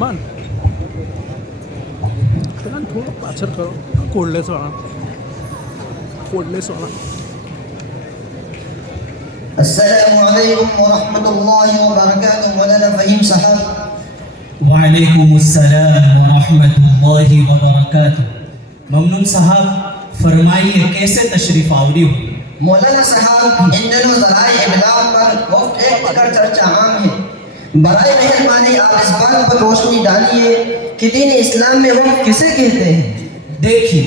सलमान सलमान थोडं पाछर करो कोल्डलेस वाला السلام علیکم ورحمۃ اللہ وبرکاتہ مولانا فہیم صاحب. وعلیکم السلام ورحمۃ اللہ وبرکاتہ. ممنون صاحب فرمائیے کیسے تشریف آوری ہوئی؟ مولانا صاحب ان دنوں ذرائع ابلاغ پر وقت ایک ٹکر چرچا عام ہے. برائے مہربانی آپ اس بات پر روشنی ڈالیے کہ دین اسلام میں وقف کسے کہتے ہیں؟ دیکھیے،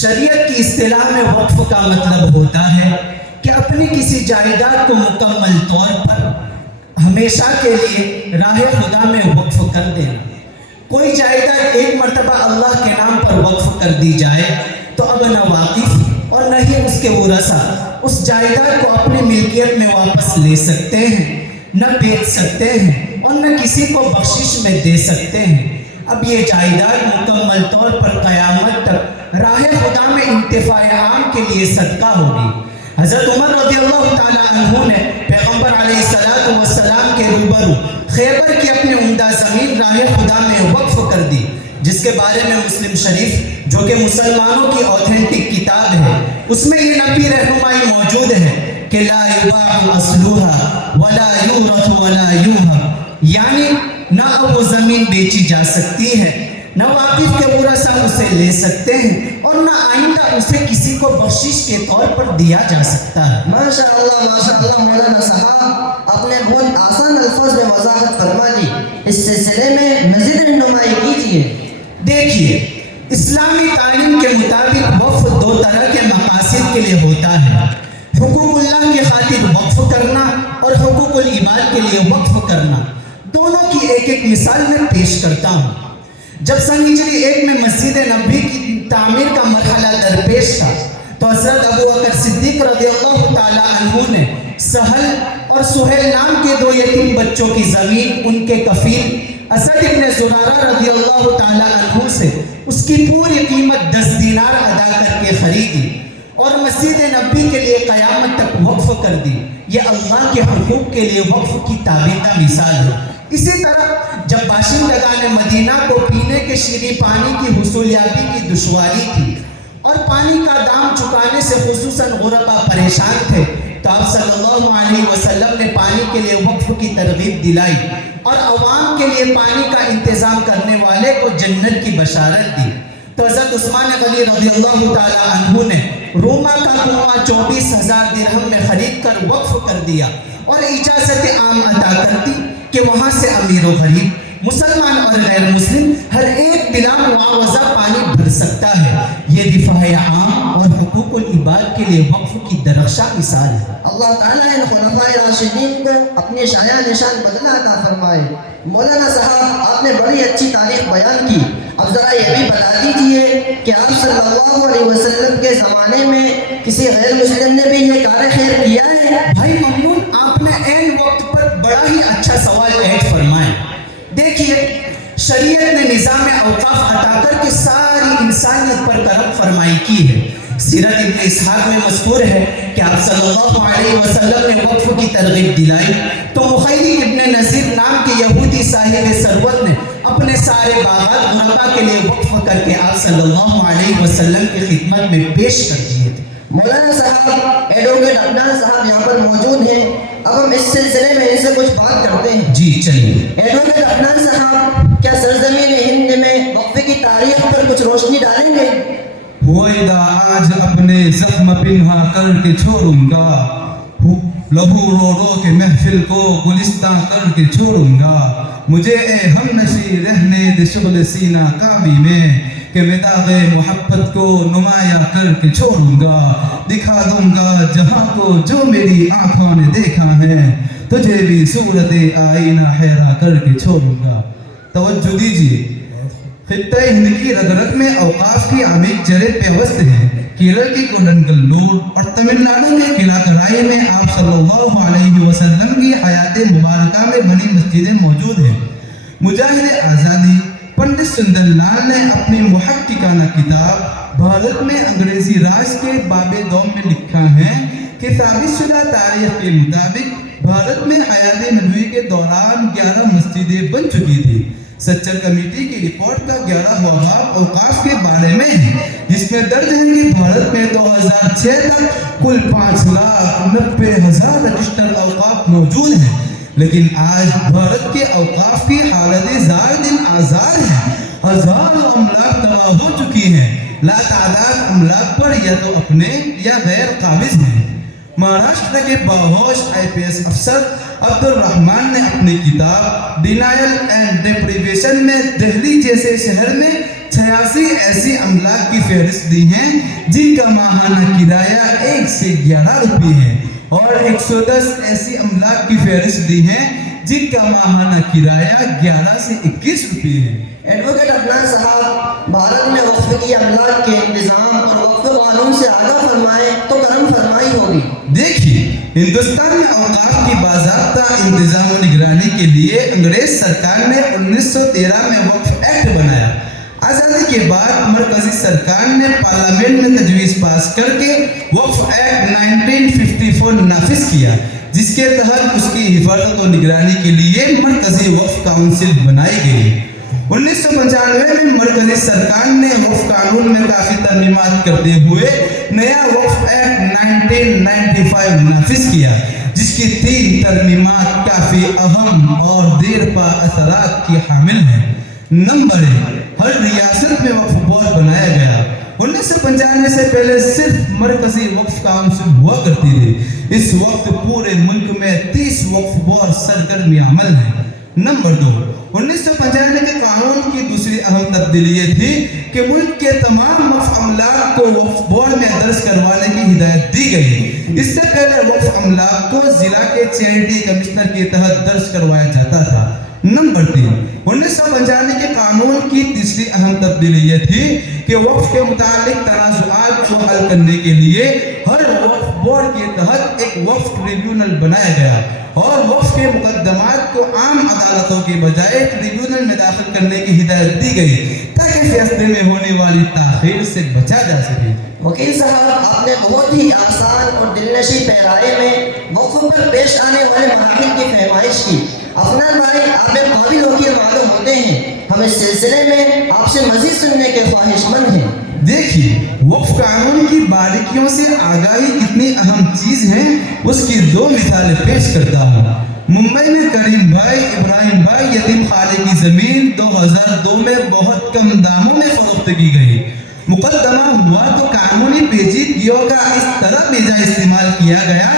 شریعت کی اصطلاح میں وقف کا مطلب ہوتا ہے کہ اپنی کسی جائیداد کو مکمل طور پر ہمیشہ کے لیے راہ خدا میں وقف کر دینا. کوئی جائیداد ایک مرتبہ اللہ کے نام پر وقف کر دی جائے تو اب نہ واقف اور نہ ہی اس کے ورثہ اس جائیداد کو اپنی ملکیت میں واپس لے سکتے ہیں، نہ بیچ سکتے ہیں اور نہ کسی کو بخشش میں دے سکتے ہیں. اب یہ جائیداد مکمل طور پر قیامت تک راہ خدا میں انتفاع عام کے لیے صدقہ ہوگی. حضرت عمر رضی اللہ تعالیٰ عنہ نے پیغمبر علیہ السلام کے روبرو خیبر کی اپنی عمدہ زمین راہ خدا میں وقف کر دی، جس کے بارے میں مسلم شریف جو کہ مسلمانوں کی اوتھینٹک کتاب ہے اس میں یہ نبی رہنمائی موجود ہے کہ لا یباع اصلها ولا یورث ولا یوہب، یعنی نہ اب وہ زمین بیچی جا سکتی ہے، نہ واقف کے ورثہ اسے لے سکتے ہیں اور نہ آئندہ اسے کسی کو بخشش کے طور پر دیا جا سکتا ہے. ماشاء اللہ مولانا صاحب آپ نے بہت آسان الفاظ میں وضاحت فرما دی. اس سلسلے میں مزید رہنمائی کیجیے. دیکھیے، اسلامی تعلیم کے مطابق وقف دو طرح کے مقاصد کے لیے ہوتا ہے: حقوق اللہ کی خاطر وقف کرنا اور حقوق العباد کے لیے وقف کرنا. دونوں کی ایک ایک مثال میں پیش کرتا ہوں. جب سن ہجری 1 میں مسجد نبوی کی تعمیر کا مرحلہ درپیش تھا تو حضرت ابو بکر صدیق رضی اللہ تعالیٰ عنہ نے سہل اور سہیل نام کے 2 یتیم بچوں کی زمین ان کے کفیل اسد ابن زرارہ رضی اللہ تعالیٰ عنہ سے اس کی پوری قیمت 10 دینار ادا کر کے خریدی اور مسجد نبوی کے لیے قیامت تک وقف کر دی. یہ اللہ کے حقوق کے لیے وقف کی تابندہ مثال ہے. اسی طرح جب باشندگان مدینہ کو پینے کے شیریں پانی کی حصولیابی کی دشواری تھی اور پانی کا دام چکانے سے خصوصاً غربا پریشان تھے تو آپ صلی اللہ علیہ وسلم نے پانی کے لیے وقف کی ترغیب دلائی اور عوام کے لیے پانی کا انتظام کرنے والے کو جنت کی بشارت دی. تو حضرت عثمان غنی رضی اللہ تعالیٰ عنہ نے روما کا کنواں 24,000 درہم میں خرید کر وقف کر دیا اور اجازت عام عطا کر دی کہ وہاں سے امیر و غریب، مسلمان اور غیر مسلم ہر ایک بلا معاوضہ پانی بھر سکتا ہے. یہ دفاع عام اور حقوق العباد کے لیے وقف کی درخشاں مثال ہے. اللہ تعالیٰ ان خلفائے راشدین کو اپنے شایع نشان بدلہ عطا فرمائے. مولانا صاحب آپ نے بڑی اچھی تاریخ بیان کی. اب ذرا یہ بھی بتا دیجئے کہ آپ صلی اللہ علیہ وسلم کے زمانے میں کسی غیر مسلم نے بھی یہ کار خیر کیا ہے؟ بھائی ممنون، آپ نے عین وقت پر بڑا ہی اچھا سوال ایڈ فرمایا. دیکھیے، شریعت نے نظام اوقاف عطا کر کے ساری انسانیت پر کرم فرمائی کی ہے. سیرت ابن اسحاق میں مذکور ہے کہ آپ صلی اللہ علیہ وسلم نے وقف کی ترغیب دلائی تو مخیلی ابن نذیر نام کے یہودی صاحب ثروت نے اپنے سارے باغات غربا کے لیے وقف کر کے آپ صلی اللہ علیہ وسلم کی خدمت میں پیش کر دیے تھے. مولانا صاحب ایڈوکیٹ عدنان صاحب یہاں پر موجود ہیں. اب ہم اس سلسلے میں ان سے کچھ بات کرتے ہیں. جی چلیے. ایڈوکیٹ عدنان صاحب کیا سرزمین ہند میں وقفے کی تاریخ پر کچھ روشنی ڈالیں گے؟ ہوئیدہ آج اپنے زخم پنہا کر کے چھوڑوں گا، لہو رو رو کے محفل کو گلستہ کر کے چھوڑوں گا. مجھے اے ہم نشی رہنے دے شغل سینہ کعبی میں کہ میں داغ محبت کو نمایاں کر کے چھوڑوں گا. دکھا دوں گا جہاں کو جو میری آنکھوں نے دیکھا ہے، تجھے بھی صورت آئینہ حیرا کر کے چھوڑوں گا. توجہ دیجیے، خطہ ہند کی رگ رگ میں اوقاف کی عمیق جڑیں پیوست ہیں. کیرل کی کونڈنگلور اور تمل ناڈو کے کلاکرائی میں آپ صلی اللہ علیہ وسلم کی حیات مبارکہ میں بنی مسجدیں موجود ہیں. مجاہد آزادی پنڈت سندر لال نے اپنی محققانہ کتاب بھارت میں انگریزی راج کے باب دوم میں لکھا ہے کہ ثابت شدہ تاریخ کے مطابق بھارت میں حیات نبوی کے دوران 11 مسجدیں بن چکی تھی. सच्चर कमेटी की रिपोर्ट का 11वां बाब औकाफ के बारे में है, जिसमें दर्ज है कि भारत में 2006 तक कुल 5,90,000 रजिस्टर्ड औकाफ मौजूद हैं, लेकिन आज भारत के औकाफ की हालत ज़ार दिन आज़ार है। हजारों अमलाक तबाह हो चुकी हैं, लातादाद अमलाक पर या तो अपने या गैर काबिज हैं। महाराष्ट्र के बाहोश IPS अफसर अब्दुल रहमान ने अपनी किताब डिनायल एंड डेप्रिवेशन में दिल्ली जैसे शहर में 86 ऐसी अमलाक की फहरिस्त दी हैं जिनका माहाना किराया 1 से 11 रुपये है, और 110 ऐसी अमलाक की फहरिस्त दी हैं जिनका माहाना किराया 11 से 21 रुपये है। एडवोकेट अदनान साहब भारत में वक्फ की अमलाक के इंतजाम और वक्फ कानून से आगाह फरमाए तो करम फरमाई होगी। देखिए, हिंदुस्तान में औकाफ की बाज़ाब्ता इंतजाम और निगरानी के लिए अंग्रेज सरकार ने 1913 में वक्फ एक्ट बनाया। आज़ादी के बाद मरकजी सरकार ने पार्लियामेंट में तजवीज़ पास करके वक्फ एक्ट 1954 नाफिज किया, जिसके तहत उसकी हिफाजत और निगरानी के लिए मरकजी वक्फ काउंसिल बनाई गई। 1995 में मरकजी सरकार ने वक्फ कानून में काफी तरमीमात करते हुए नया वक्फ एक्ट 1995 नाफिज किया, जिसकी 3 तरमीमात काफी अहम और देर पा असरात की हामिल हैं। नंबर 1, हर रियासत में वक्फ बोर्ड बनाया गया। 1995 से पहले सिर्फ मरकजी वक्फ काउंसिल हुआ करती थी। इस वक्त पूरे मुल्क में 30 वक्फ बोर्ड सरगर्मी अमल है। नंबर 2, 1995 के कानून की दूसरी अहम तब्दीली ये थी कि मुल्क के तमाम वक्फ अमलाक को वक्फ बोर्ड में दर्ज करवाने की हिदायत दी गई। इससे पहले वक्फ अमलाक को जिला के चैरिटी कमिश्नर के तहत दर्ज करवाया जाता था। नंबर 3, 1995 के कानून की तीसरी अहम तब्दीली ये थी कि वक्फ के मुतालिक तनाज़ुआत को हल करने के लिए हर वक्फ बोर्ड के तहत एक वक्फ ट्रिब्यूनल बनाया गया और वक्फ के मुकदमात को आम अदालतों के बजाय ट्रिब्यूनल में दाखिल करने की हिदायत दी गई ताकि फैसले में होने वाली ताख़ीर से बचा जा सके। वकील साहब, आपने बहुत ही आसान और दिलनशी पैराए में वक्फ पर पेश आने वाले मराहिल की फरमाइश की। अफनान भाई, आप एक काबिल वकील मालूम होते हैं, हम इस सिलसिले में आपसे मजीद सुनने के ख्वाहिशमंद हैं। देखिए, वक्फ कानून की बारीकियों से आगाही कितनी अहम चीज है, उसकी 2 मिसालें पेश करता हूँ। मुंबई में करीम भाई इब्राहिम भाई यतीम खाने की जमीन 2002 में बहुत कम दामों में फरोख्त की गई। मुकदमा हुआ तो कानूनी पेचीदगियों का इस तरह बेजा इस्तेमाल किया गया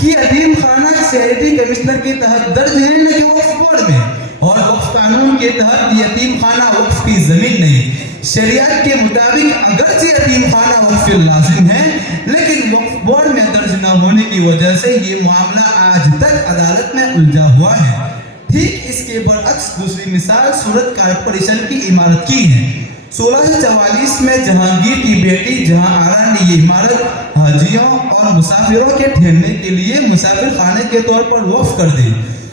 कि यतीम खाना चैरिटी कमिश्नर के तहत दर्ज है लेकिन वक्फ बोर्ड में, और वक्फ कानून के तहत यतीम खाना वक्फ की जमीन नहीं। शरीयत के मुताबिक अगरचे यतीम खाना वक्फ लाजिम है, लेकिन वक्फ बोर्ड में दर्ज न होने की वजह से ये मामला आज तक अदालत में उलझा हुआ है। ठीक इसके बरअक्स दूसरी मिसाल सूरत कारपोरेशन की इमारत की है। 1644 में जहांगीर की बेटी जहां आरा ने ये इमारत हाजियों और मुसाफिरों के ठहरने के लिए मुसाफिर खाने के तौर पर वक्फ कर दी।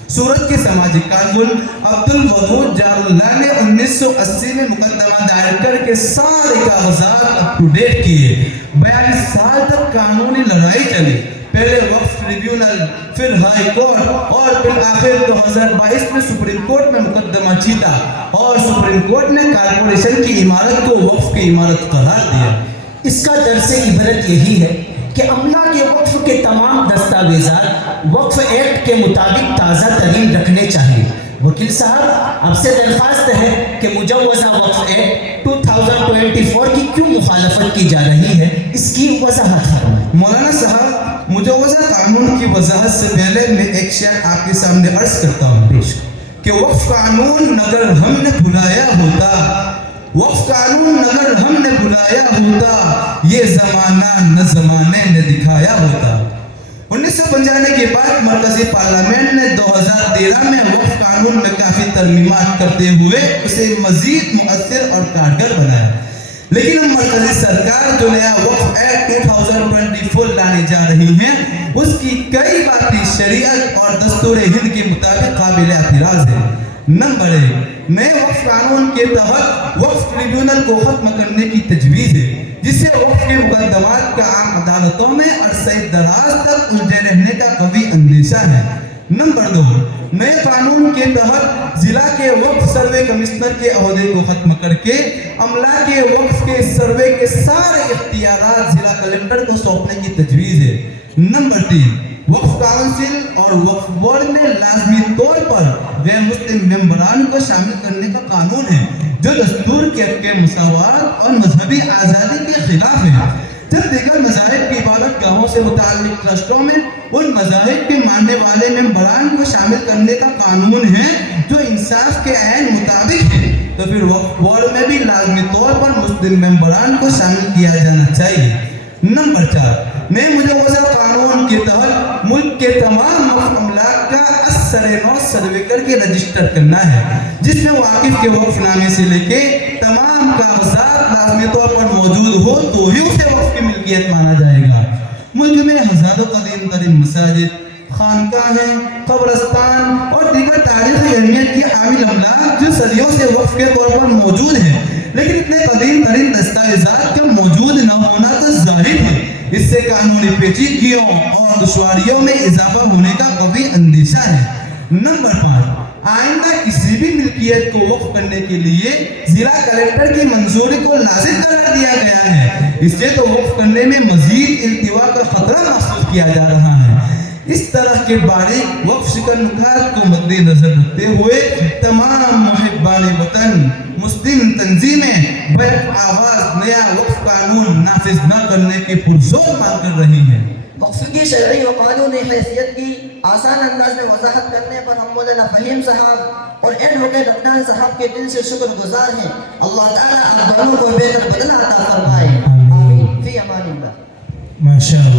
सूरत के समाजी कारकुन अब्दुल वदूद जारुल्लाह ने 1980 में मुकदमा दायर करके सारे कागजात अप टू डेट किए। 42 साल तक कानूनी लड़ाई चली, पहले वक्फ ट्रिब्यूनल, फिर हाई कोर्ट और फिर आखिर 2022 में सुप्रीम कोर्ट में मुकदमा जीता और सुप्रीम कोर्ट ने कारपोरेशन की इमारत को वक्फ की इमारत करार दिया। इसका दर्स इबरत यही है कि अमला के वक्फ के तमाम दस्तावेजात वक्फ एक्ट के मुताबिक ताज़ा तरीन रखने चाहिए। वकील साहब, आपसे दरख्वास्त है कि मुजव्वज़ा वक्फ एक्ट 2024 की क्यों मुखालफत की जा रही है, इसकी वजाहत फरमाएं। मौलाना साहब, मुजव्वज़ा कानून की वजाहत से पहले मैं एक शेर आपके सामने अर्ज करता हूँ पेश कि वक्फ कानून अगर हमने भुलाया होता, वक्फ कानून अगर हमने बुलाया होता, ये जमाना न जमाने ने दिखाया होता। 1995 के बाद मरकजी पार्लियामेंट ने 2013 में वक्फ कानून में काफी तरमीमात करते हुए उसे मजीद मुअस्सिर और कारगर बनाया, लेकिन अब मरकजी सरकार जो नया वक्फ एक्ट 2024 लाने जा रही है, उसकी कई बातें शरीयत और दस्तूर हिंद के मुताबिक काबिल एतराज है। नंबर 1, नए वक्फ कानून के तहत वक्फ ट्रिब्यूनल को खत्म करने की तजवीज़ है, जिससे वक्फ के मुकदमात का आम अदालतों में अरसे दराज तक उलझे रहने का कभी अंदेशा है। नंबर 2, नए कानून के तहत जिला के वक्फ सर्वे कमिश्नर के अहदे को खत्म करके अमला के वक्फ के सर्वे के सारे इख्तियारात जिला कलेक्टर को सौंपने की तजवीज़ है। नंबर 3, वक्फ काउंसिल और वक्फ बोर्ड में लाजमी तौर पर गैर मुस्लिम मेंबरान को शामिल करने का कानून है, जो दस्तूर के हक़ मुसावात और मजहबी आज़ादी के खिलाफ है। जब दीगर मज़ाहिब की इबादत गाहों से मुताल्लिक़ ट्रस्टों में उन मज़ाहिब के मानने वाले मेंबरान को शामिल करने का कानून है जो इंसाफ के ऐन मुताबिक है, तो फिर वक्फ बोर्ड में भी लाजमी तौर पर मुस्लिम मेंबरान को शामिल किया जाना चाहिए। नंबर 4, नए मुजव्वज़ा कानून के तहत मुल्क के तमाम वक्फ अमलाक का असर-ए-नौ सर्वे करके रजिस्टर करना है, जिसमें वाकिफ के वक्फनामे से लेके तमाम कागजात लाजमी तौर पर मौजूद हो तो ही उसे वक्फ की मिल्कियत माना जाएगा। मुल्क में हज़ारों कदीम तरीन मसाजिद, खानकाहें, कब्रस्तान और दीगर तारीख़ी अहमियत के आमिल अमलाक जो सदियों से वक्फ के तौर पर मौजूद हैं, लेकिन इतने कदीम तरीन दस्तावेज़ात का मौजूद न होना तो जाहिर है इससे कानूनी पेचीदगियों और दुश्वारियों में इजाफा होने का कभी अंदेशा है। नंबर 5, आइंदा किसी भी मिल्कियत को वक्फ करने के लिए जिला कलेक्टर की मंजूरी को लाजिम करार दिया गया है। इससे तो वक्फ करने में मजीद इल्तिवा का खतरा महसूस किया जा रहा है। इस तरह के बारीक वक्फ शिकन नुकात को मद्देनजर रखते हुए तमाम मुहिब्बान वतन मुस्लिम तंजीमें बैक आवाज नया वक्फ कानून नाफिज न करने की पुरजोर मांग कर रही हैं। वक्फ की शरई व कानूनी हैसियत की आसान अंदाज में वजाहत करने पर हम मौलाना फहीम साहब और एडवोकेट अदनान साहब के दिल से शुक्रगुजार हैं। अल्लाह ताला आप दोनों को बेहतर बदला अता फरमाए। आमीन। फी अमानिल्लाह। माशाअल्लाह।